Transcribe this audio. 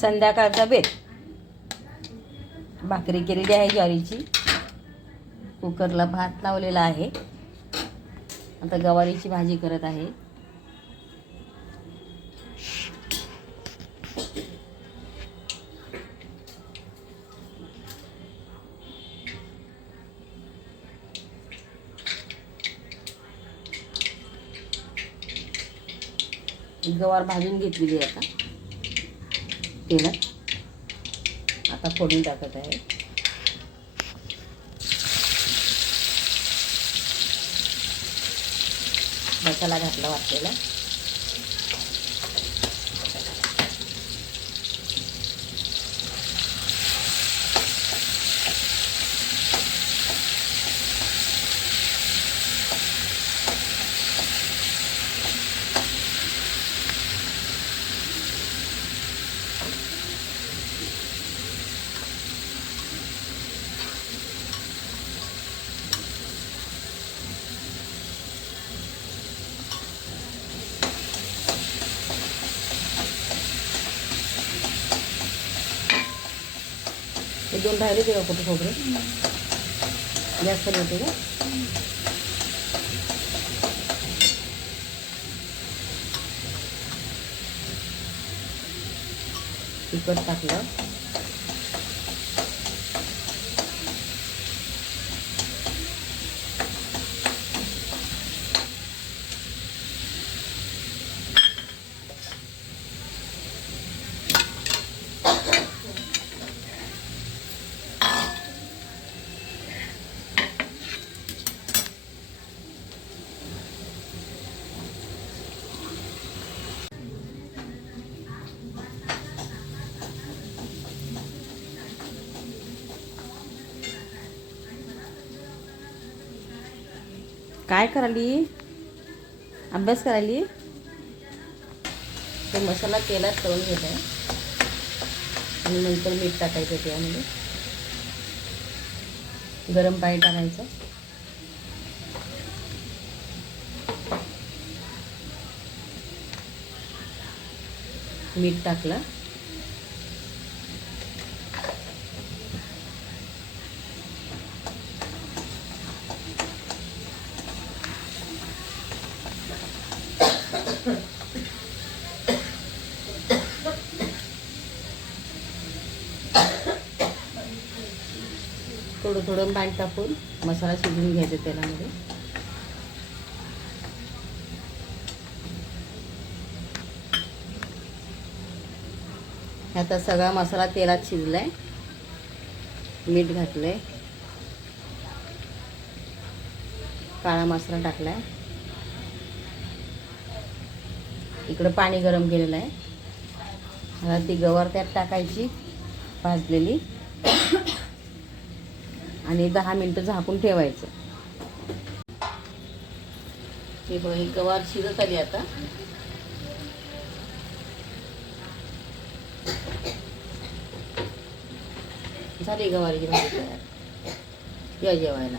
संध्याकाळचा बेत. भाकरी केलेली आहे ज्वारीची, कुकरला भात लावलेला आहे. आता गवारीची भाजी करत आहे. गवार भाजून घेतलेली आहे आता तेलात. आता फोडणी टाकत आहे. मसाला घातला वाटलेला. हे दोन राहिले ते कुठे खोबरे जास्त नव्हते का? तिखट टाकलं. काय करायली? अभ्यास करायली. ते मसाला तेलात तळून घेत आहे आणि नंतर मीठ टाकायचं. त्यामध्ये गरम पाणी टाकायचं. मीठ टाकलं. थोडं थोडं पाणी टाकून मसाला शिजवून घ्यायचा तेलामध्ये. आता सगळा मसाला तेलात शिजलाय. मीठ घातलंय. काळा मसाला टाकलाय. इकडं पाणी गरम केलेलं आहे. आता ती गवार त्यात टाकायची भाजलेली आणि 10 मिनिटं झाकून ठेवायचं. हे बघा, ही गवार शिजत आली आता. झाली गवारीची भाजी तयार. या जेवायला.